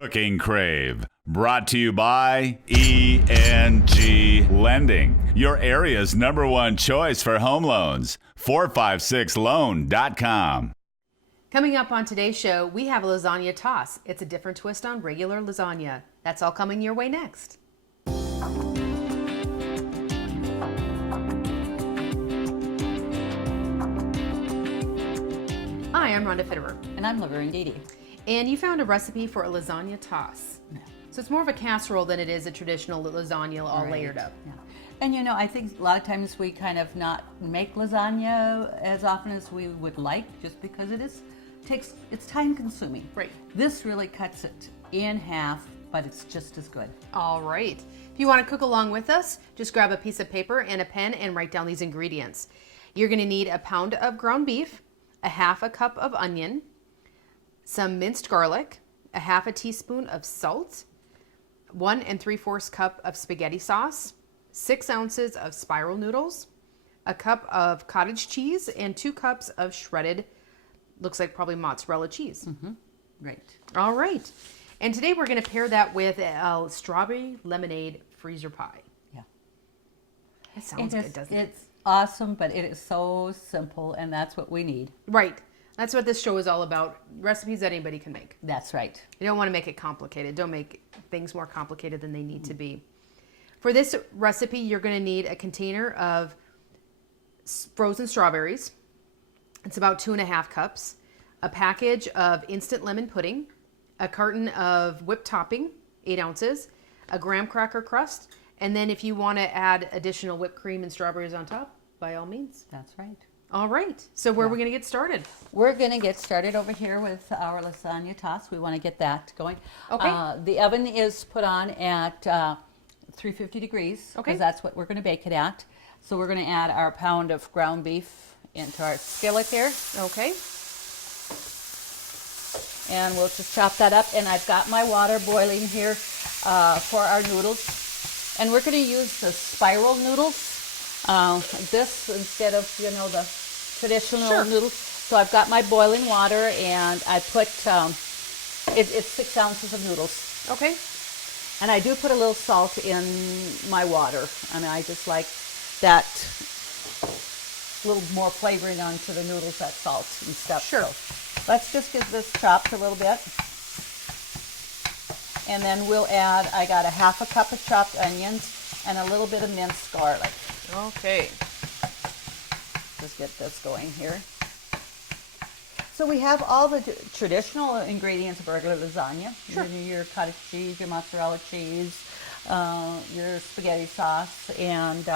Cooking Crave, brought to you by ENG Lending, your area's #1 choice for home loans. 456loan.com. Coming up on today's show, we have a lasagna toss. It's a different twist on regular lasagna. That's all coming your way next. Hi, I'm Rhonda Fitterer. And I'm Laverne. And you found a recipe for a lasagna toss. Yeah. So it's more of a casserole than it is a traditional lasagna all layered up. Yeah. And you know, I think a lot of times we kind of not make lasagna as often as we would like, just because it's time consuming. Right. This really cuts it in half, but it's just as good. All right. If you want to cook along with us, just grab a piece of paper and a pen and write down these ingredients. You're going to need a pound of ground beef, a half a cup of onion, some minced garlic, a half a teaspoon of salt, 1 3/4 cup of spaghetti sauce, 6 ounces of spiral noodles, a cup of cottage cheese, and 2 cups of shredded, looks like probably mozzarella cheese. Mm-hmm. Right. All right. And today we're going to pair that with a strawberry lemonade freezer pie. Yeah. It sounds good, doesn't it? It's awesome, but it is so simple, and that's what we need. Right. That's what this show is all about. Recipes that anybody can make. That's right. You don't want to make it complicated. Don't make things more complicated than they need to be. For this recipe, you're going to need a container of frozen strawberries. It's about 2.5 cups. A package of instant lemon pudding. A carton of whipped topping, 8 ounces. A graham cracker crust. And then if you want to add additional whipped cream and strawberries on top, by all means. That's right. All right. So where are we going to get started? We're going to get started over here with our lasagna toss. We want to get that going. Okay. The oven is put on at 350 degrees. Okay. Because that's what we're going to bake it at. So we're going to add our pound of ground beef into our skillet here. Okay. And we'll just chop that up. And I've got my water boiling here for our noodles. And we're going to use the spiral noodles. This instead of, the traditional noodles. So I've got my boiling water, and I put, it's 6 ounces of noodles. Okay. And I do put a little salt in my water. I mean, I just like that little more flavoring onto the noodles, that salt and stuff. Sure. So let's just get this chopped a little bit. And then we'll add, I got a half a cup of chopped onions and a little bit of minced garlic. Okay. Just get this going here. So we have all the traditional ingredients of regular lasagna. Sure. Your cottage cheese, your mozzarella cheese, your spaghetti sauce. And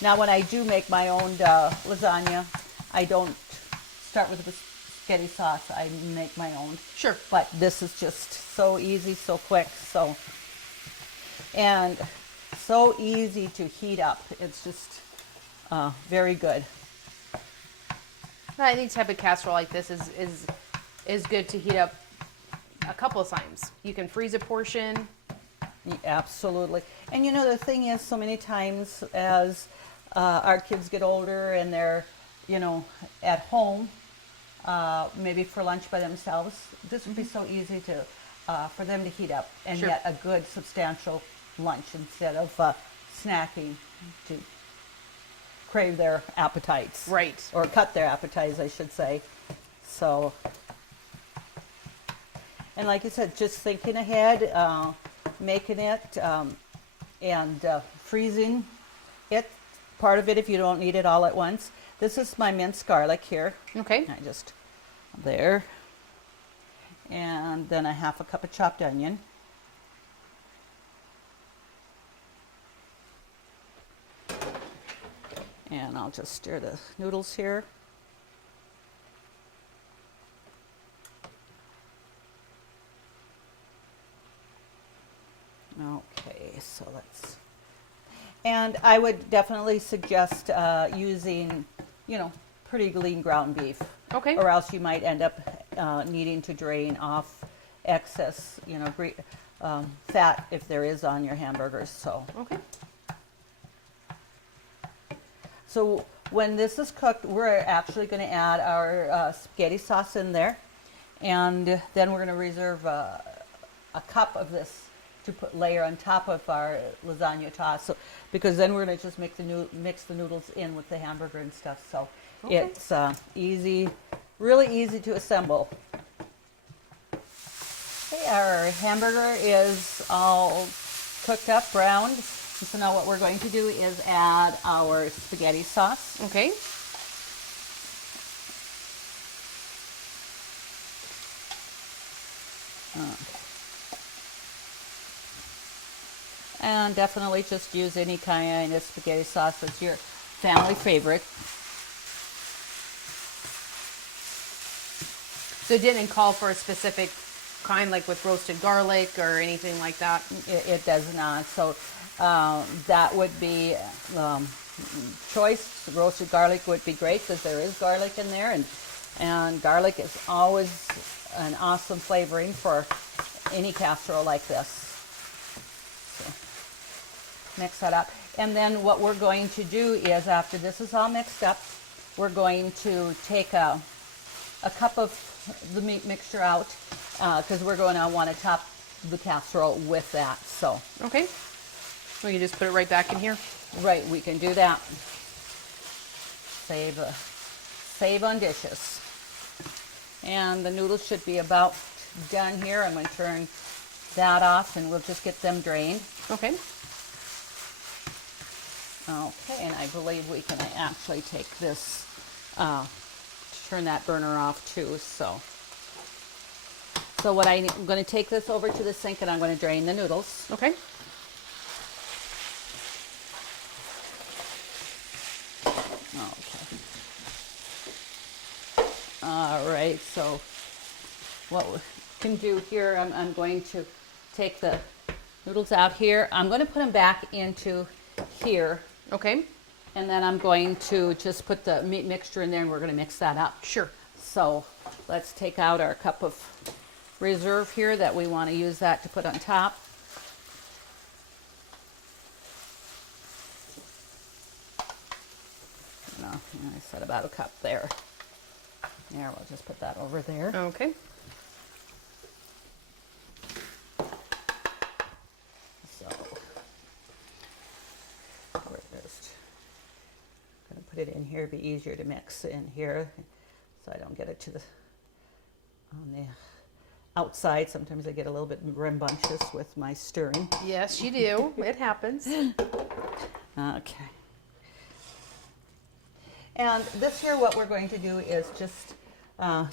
now when I do make my own lasagna, I don't start with the spaghetti sauce. I make my own. Sure. But this is just so easy, so quick, and so easy to heat up. It's just very good. Any type of casserole like this is good to heat up a couple of times. You can freeze a portion. Yeah, absolutely. And the thing is, so many times as our kids get older and they're, at home, maybe for lunch by themselves, this would be so easy to for them to heat up and Sure. get a good substantial lunch instead of snacking to crave their appetites. Right. Or cut their appetites, I should say. So, and like you said, just thinking ahead, making it and freezing it, part of it if you don't need it all at once. This is my minced garlic here. Okay. I just, there. And then a half a cup of chopped onion. And I'll just stir the noodles here. Okay, so let's, and I would definitely suggest using, pretty lean ground beef. Okay. Or else you might end up needing to drain off excess, fat if there is on your hamburgers. So. Okay. So when this is cooked, we're actually going to add our spaghetti sauce in there, and then we're going to reserve a cup of this to put layer on top of our lasagna toss. So, because then we're going to just mix the noodles in with the hamburger and stuff. So it's easy, really easy to assemble. Okay, our hamburger is all cooked up, browned. So now what we're going to do is add our spaghetti sauce. Okay. And definitely just use any kind of spaghetti sauce that's your family favorite. So it didn't call for a specific kind, like with roasted garlic or anything like that? It does not. So that would be choice. Roasted garlic would be great because there is garlic in there, and garlic is always an awesome flavoring for any casserole like this. So mix that up. And then what we're going to do is, after this is all mixed up, we're going to take a cup of the meat mixture out because we're going to want to top the casserole with that. So okay, we can just put it right back in here. Right, we can do that. Save on dishes. And the noodles should be about done here. I'm going to turn that off and we'll just get them drained. Okay. Okay, and I believe we can actually take this, turn that burner off too. So what I'm going to take this over to the sink and I'm going to drain the noodles. Okay. Okay. All right, so what we can do here, I'm going to take the noodles out here. I'm going to put them back into here. Okay. And then I'm going to just put the meat mixture in there and we're going to mix that up. Sure. So let's take out our cup of reserve here that we want to use that to put on top. No, I said about a cup there. There, we'll just put that over there. Okay. So we're just going to put it in here. It'd be easier to mix in here so I don't get it on the outside. Sometimes I get a little bit rambunctious with my stirring. Yes, you do. It happens. Okay. And this here, what we're going to do is just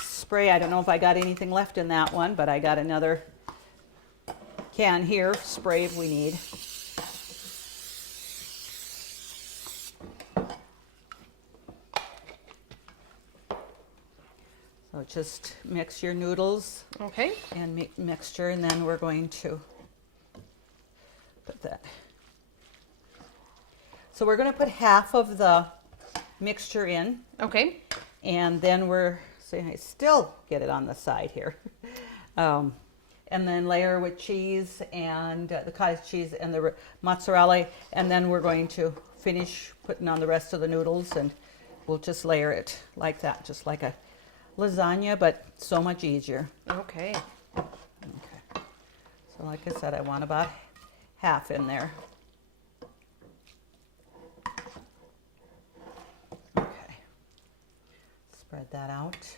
spray. I don't know if I got anything left in that one, but I got another can here. Spray if we need. So just mix your noodles Okay. and mixture, and then we're going to put that. So we're going to put half of the mixture in, Okay. and then I still get it on the side here, and then layer with cheese and the cottage cheese and the mozzarella, and then we're going to finish putting on the rest of the noodles, and we'll just layer it like that, just like a lasagna, but so much easier. Okay. Okay. So like I said, I want about half in there. Okay. Spread that out.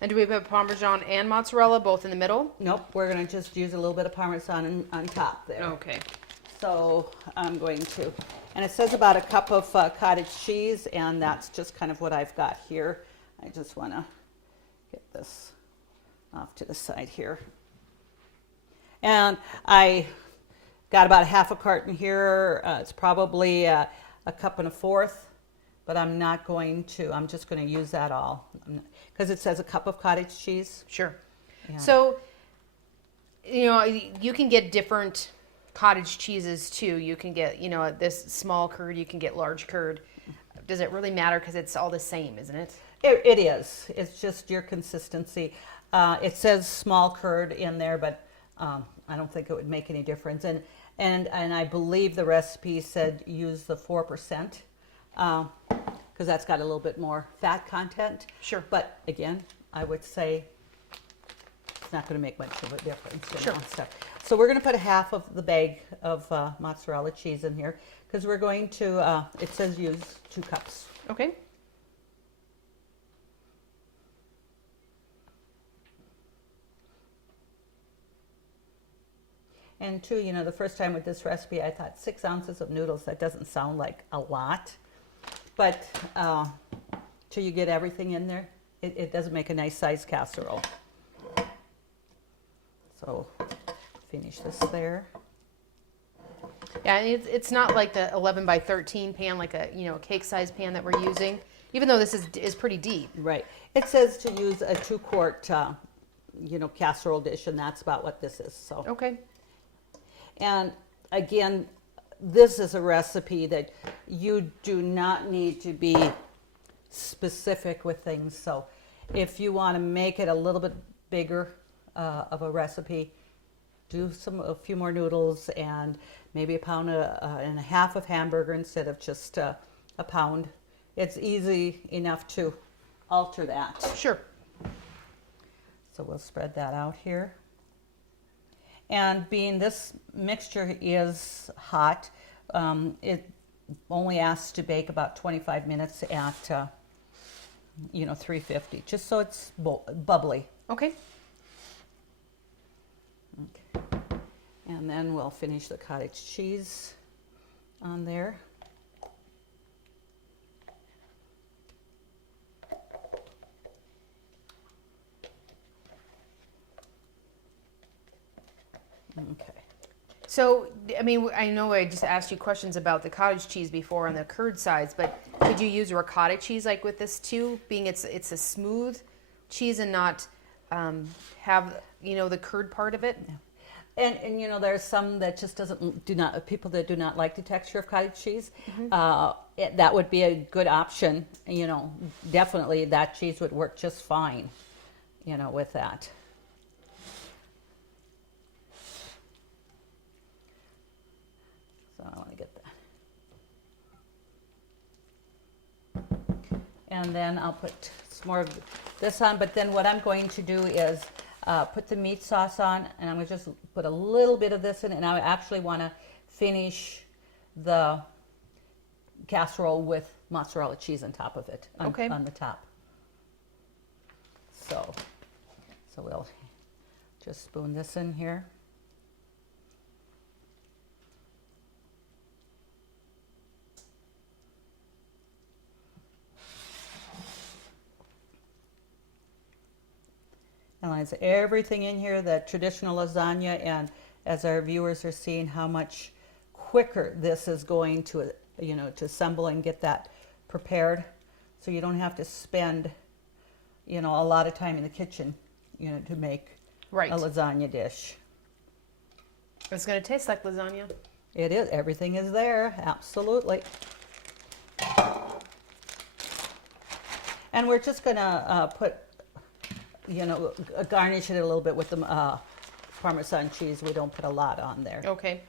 And do we put Parmesan and mozzarella both in the middle? Nope, we're going to just use a little bit of Parmesan on top there. Okay. So I'm going to, and it says about a cup of cottage cheese, and that's just kind of what I've got here. I just want to get this off to the side here. And I got about a half a carton here. It's probably a cup and a fourth, but I'm just going to use that all because it says a cup of cottage cheese. Sure. Yeah. So, you can get different cottage cheeses too. You can get, this small curd, you can get large curd. Does it really matter because it's all the same, isn't it? It is. It's just your consistency. It says small curd in there, but I don't think it would make any difference. And I believe the recipe said use the 4%, because that's got a little bit more fat content. Sure. But again, I would say it's not going to make much of a difference. Sure. Stuff. So we're going to put a half of the bag of mozzarella cheese in here because we're going to, it says use 2 cups. Okay. And too, you know, the first time with this recipe, I thought 6 ounces of noodles, that doesn't sound like a lot. But till you get everything in there, it does make a nice sized casserole. So finish this there. Yeah, and it's not like the 11 by 13 pan, like a cake size pan that we're using, even though this is pretty deep. Right. It says to use a 2-quart, casserole dish, and that's about what this is. So. Okay. And again, this is a recipe that you do not need to be specific with things. So if you want to make it a little bit bigger of a recipe, do a few more noodles and maybe a pound and a half of hamburger instead of just a pound. It's easy enough to alter that. Sure. So we'll spread that out here. And being this mixture is hot, it only asks to bake about 25 minutes at 350, just so it's bubbly. Okay. Okay. And then we'll finish the cottage cheese on there. Okay. So, I mean, I know I just asked you questions about the cottage cheese before on the curd sides, but could you use ricotta cheese like with this too, being it's a smooth cheese and not have the curd part of it? Yeah. And there's some that just people that do not like the texture of cottage cheese. Mm-hmm. That would be a good option. Definitely that cheese would work just fine, with that. So I want to get that. And then I'll put some more of this on, but then what I'm going to do is put the meat sauce on, and I'm going to just put a little bit of this in, and I actually want to finish the casserole with mozzarella cheese on top of it, on the top. So we'll just spoon this in here. And it's everything in here, that traditional lasagna, and as our viewers are seeing how much quicker this is going to, to assemble and get that prepared. So you don't have to spend, a lot of time in the kitchen, to make a lasagna dish. It's going to taste like lasagna. It is. Everything is there. Absolutely. And we're just going to put, garnish it a little bit with the Parmesan cheese. We don't put a lot on there. Okay.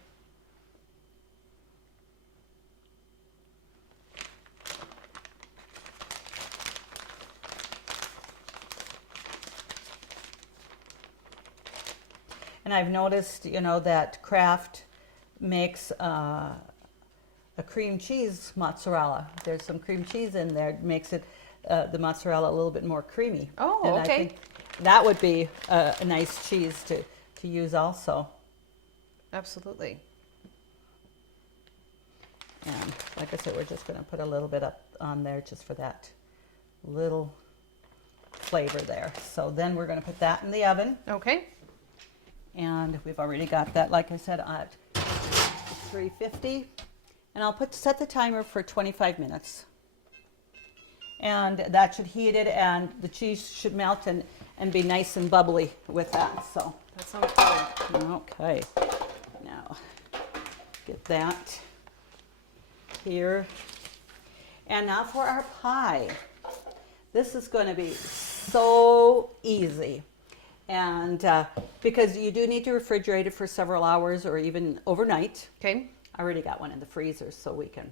And I've noticed, that Kraft makes a cream cheese mozzarella. There's some cream cheese in there. It makes it the mozzarella a little bit more creamy. Oh, and okay. I think that would be a nice cheese to use also. Absolutely. And like I said, we're just going to put a little bit up on there just for that little flavor there. So then we're going to put that in the oven. Okay. And we've already got that, like I said, at 350. And I'll set the timer for 25 minutes. And that should heat it, and the cheese should melt and be nice and bubbly with that. So that sounds good. Okay. Now get that here. And now for our pie. This is going to be so easy. And because you do need to refrigerate it for several hours or even overnight. Okay. I already got one in the freezer, so we can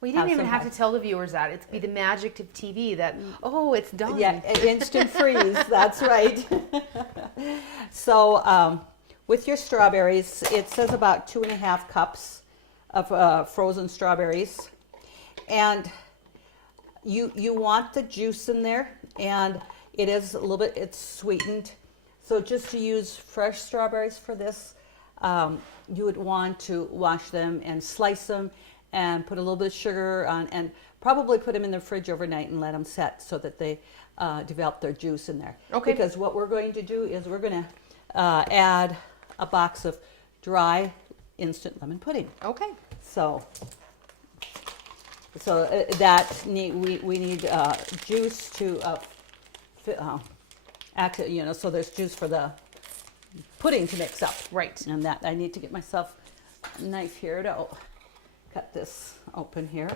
Well, you didn't even have to tell the viewers that. It'd be the magic of TV that, oh, it's done. Yeah, instant freeze. That's right. So with your strawberries, it says about 2.5 cups of frozen strawberries. And you want the juice in there, and it is a little bit, it's sweetened. So just to use fresh strawberries for this, you would want to wash them and slice them and put a little bit of sugar on, and probably put them in the fridge overnight and let them set so that they develop their juice in there. Okay. Because what we're going to do is we're going to add a box of dry instant lemon pudding. Okay. So we need juice to act, so there's juice for the pudding to mix up. Right. And that I need to get myself a knife here to cut this open here.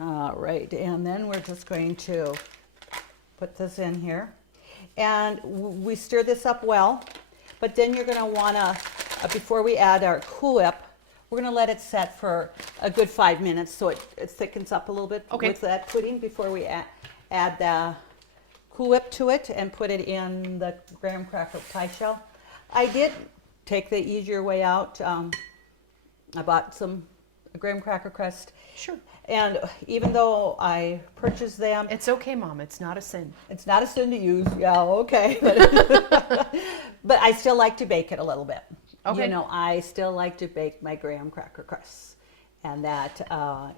All right, and then we're just going to put this in here. And we stir this up well, but then you're going to want to, before we add our Cool Whip, we're going to let it set for a good 5 minutes so it thickens up a little bit with that pudding before we add the Cool Whip to it and put it in the graham cracker pie shell. I did take the easier way out. I bought some graham cracker crust. Sure. And even though I purchased them, It's okay, Mom. It's not a sin. it's not a sin to use. Yeah, okay. But I still like to bake it a little bit. Okay. I still like to bake my graham cracker crusts. And that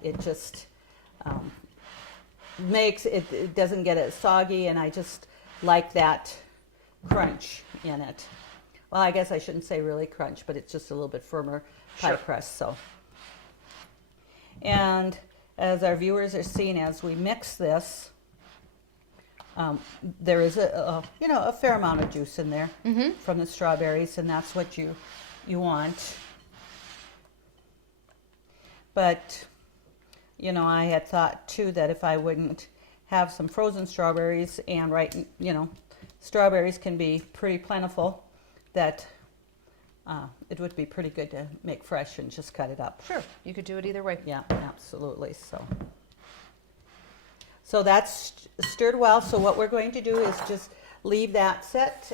it just makes it doesn't get it soggy, and I just like that crunch in it. Well, I guess I shouldn't say really crunch, but it's just a little bit firmer pie crust. So, and as our viewers are seeing, as we mix this, there is a fair amount of juice in there from the strawberries, and that's what you want. But I had thought too that if I wouldn't have some frozen strawberries, and strawberries can be pretty plentiful, that it would be pretty good to make fresh and just cut it up. Sure. You could do it either way. Yeah, absolutely. So that's stirred well. So what we're going to do is just leave that set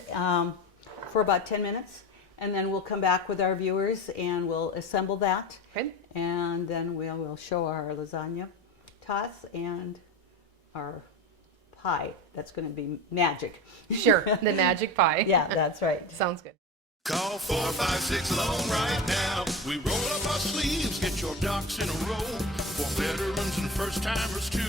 for about 10 minutes, and then we'll come back with our viewers and we'll assemble that. Okay. And then we'll show our lasagna toss and our pie. That's going to be magic. Sure. The magic pie. Yeah, that's right. Sounds good. Call 456 Loan right now. We roll up our sleeves, get your ducks in a row. For veterans and first timers too.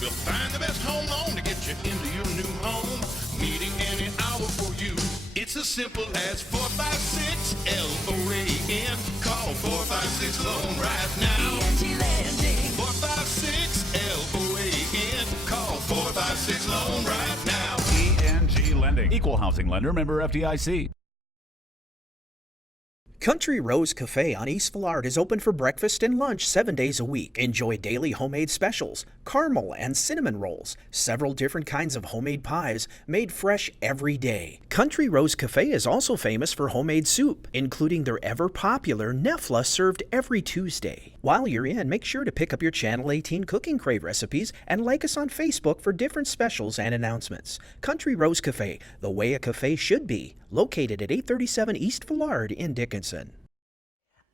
We'll find the best home loan to get you into your new home. Meeting any hour for you. It's as simple as 456 LOAN. Call 456 Loan right now. 456 LOAN. Call 456 Loan right now. ENG Lending. Equal housing lender, member FDIC. Country Rose Cafe on East Florida is open for breakfast and lunch 7 days a week. Enjoy daily homemade specials, caramel and cinnamon rolls, several different kinds of homemade pies made fresh every day. Country Rose Cafe is also famous for homemade soup, including their ever-popular Nefla served every Tuesday. While you're in, make sure to pick up your Channel 18 Cooking Crave recipes and like us on Facebook for different specials and announcements. Country Rose Cafe, the way a cafe should be, located at 837 East Villard in Dickinson.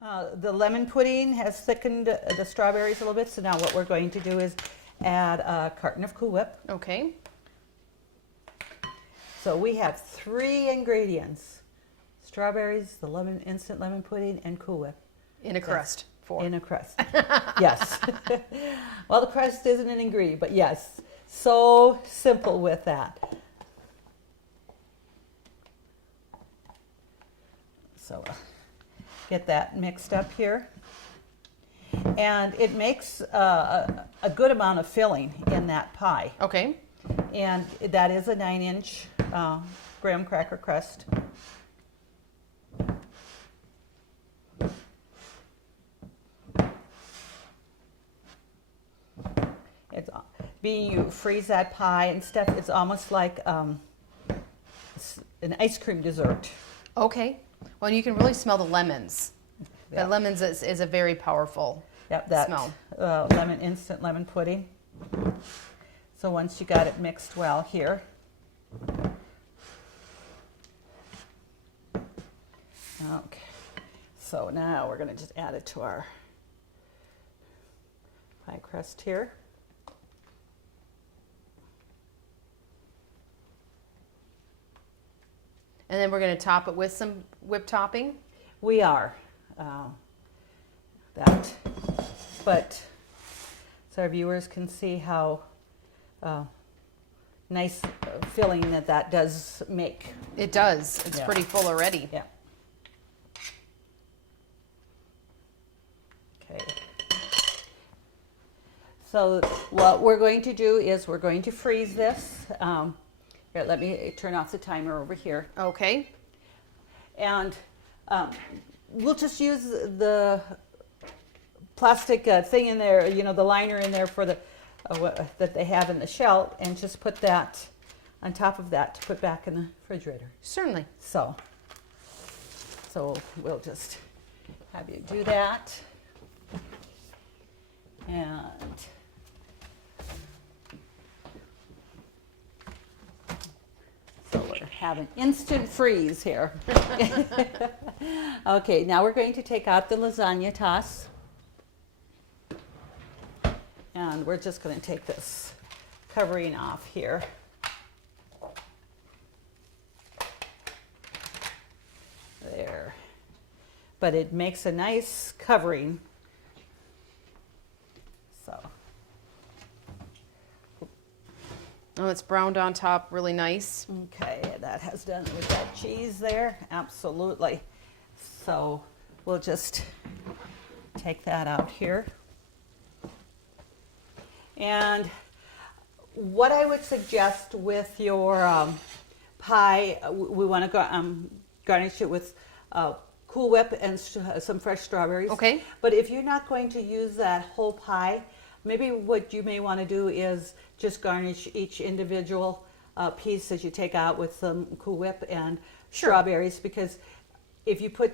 The lemon pudding has thickened the strawberries a little bit, so now what we're going to do is add a carton of Cool Whip. Okay. So we have 3 ingredients: strawberries, the instant lemon pudding, and Cool Whip. In a crust. 4. In a crust. Yes. Well, the crust isn't an ingredient, but yes. So simple with that. So get that mixed up here. And it makes a good amount of filling in that pie. Okay. And that is a 9-inch graham cracker crust. being you freeze that pie and stuff, it's almost like an ice cream dessert. Okay. Well, you can really smell the lemons. Yeah. The lemons is a very powerful Yep, that smell. instant lemon pudding. So once you got it mixed well here, okay. So now we're going to just add it to our pie crust here. And then we're going to top it with some whipped topping. We are but so our viewers can see how nice filling that does make. It does. It's Yeah. pretty full already. Yeah. Okay. So what we're going to do is we're going to freeze this. Here, let me turn off the timer over here. Okay. And we'll just use the plastic thing in there, the liner in there for the that they have in the shell, and just put that on top of that to put back in the refrigerator. Certainly. So we'll just have you do that. And so we're having instant freeze here. Okay, now we're going to take out the lasagna toss. And we're just going to take this covering off here. There. But it makes a nice covering. So. Oh, it's browned on top, really nice. Okay, that has done with that cheese there, absolutely. So we'll just take that out here. And what I would suggest with your pie, we want to garnish it with Cool Whip and some fresh strawberries. Okay. But if you're not going to use that whole pie, maybe what you may want to do is just garnish each individual piece that you take out with some Cool Whip and strawberries, because if you put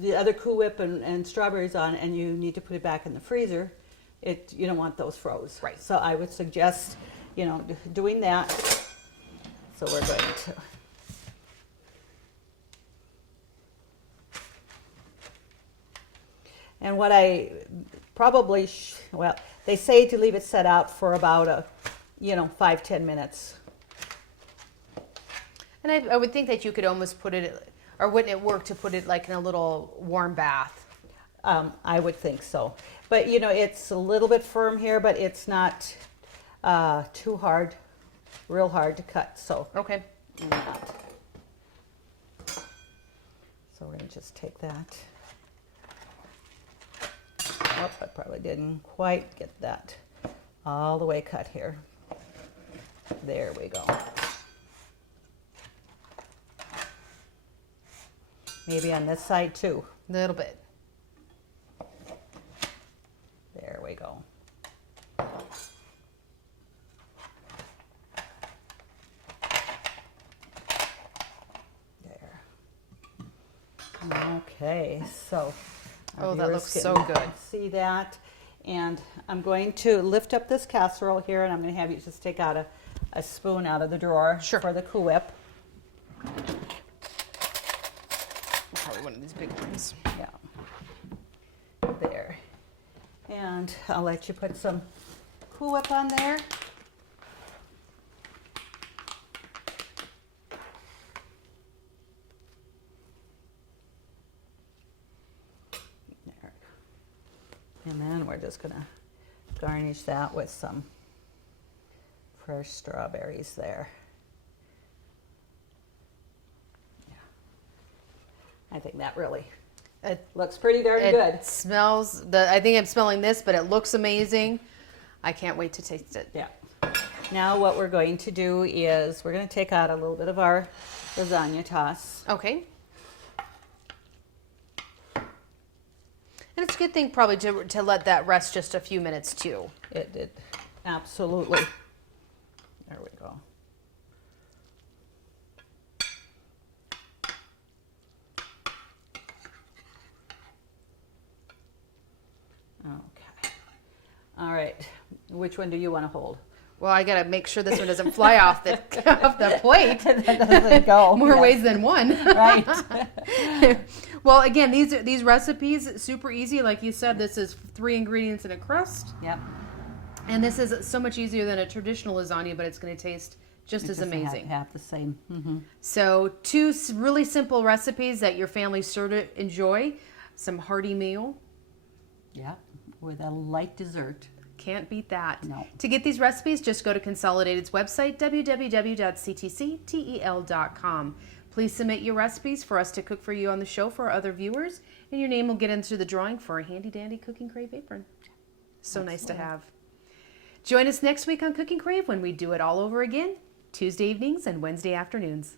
the other Cool Whip and strawberries on and you need to put it back in the freezer, you don't want those froze. Right. So I would suggest, doing that. So we're going to. And what I probably, they say to leave it set out for about 5-10 minutes. And I would think that you could almost put it, or wouldn't it work to put it like in a little warm bath? I would think so. But, it's a little bit firm here, but it's not too hard, real hard to cut. So, Okay. So we're going to just take that. Oh, I probably didn't quite get that all the way cut here. There we go. Maybe on this side too. A little bit. There we go. There. Okay, so. our Oh, that viewers looks can so good. See that. And I'm going to lift up this casserole here, and I'm going to have you just take out a spoon out of the drawer for the Cool Whip. Probably one of these big ones. Yeah. There. And I'll let you put some Cool Whip on there. There. And then we're just going to garnish that with some fresh strawberries there. I think that really looks pretty darn good. It smells, I think I'm smelling this, but it looks amazing. I can't wait to taste it. Yeah. Now what we're going to do is we're going to take out a little bit of our lasagna toss. Okay. And it's a good thing probably to let that rest just a few minutes too. It Absolutely. There we go. Okay. All right. Which one do you want to hold? Well, I gotta make sure this one doesn't fly off the off the plate. That doesn't go. More ways than one. Right. Well, again, these recipes super easy. Like you said, this is 3 ingredients in a crust, Yep. and this is so much easier than a traditional lasagna, but it's going to taste just as amazing. Half the same. Mm-hmm. So 2 really simple recipes that your family's sure to enjoy. Some hearty meal. Yep. With a light dessert. Can't beat that. No. To get these recipes, just go to Consolidated's website, www.ctctel.com. Please submit your recipes for us to cook for you on the show for our other viewers, and your name will get into the drawing for a handy-dandy Cooking Crave apron. So nice to have. Join us next week on Cooking Crave when we do it all over again, Tuesday evenings and Wednesday afternoons.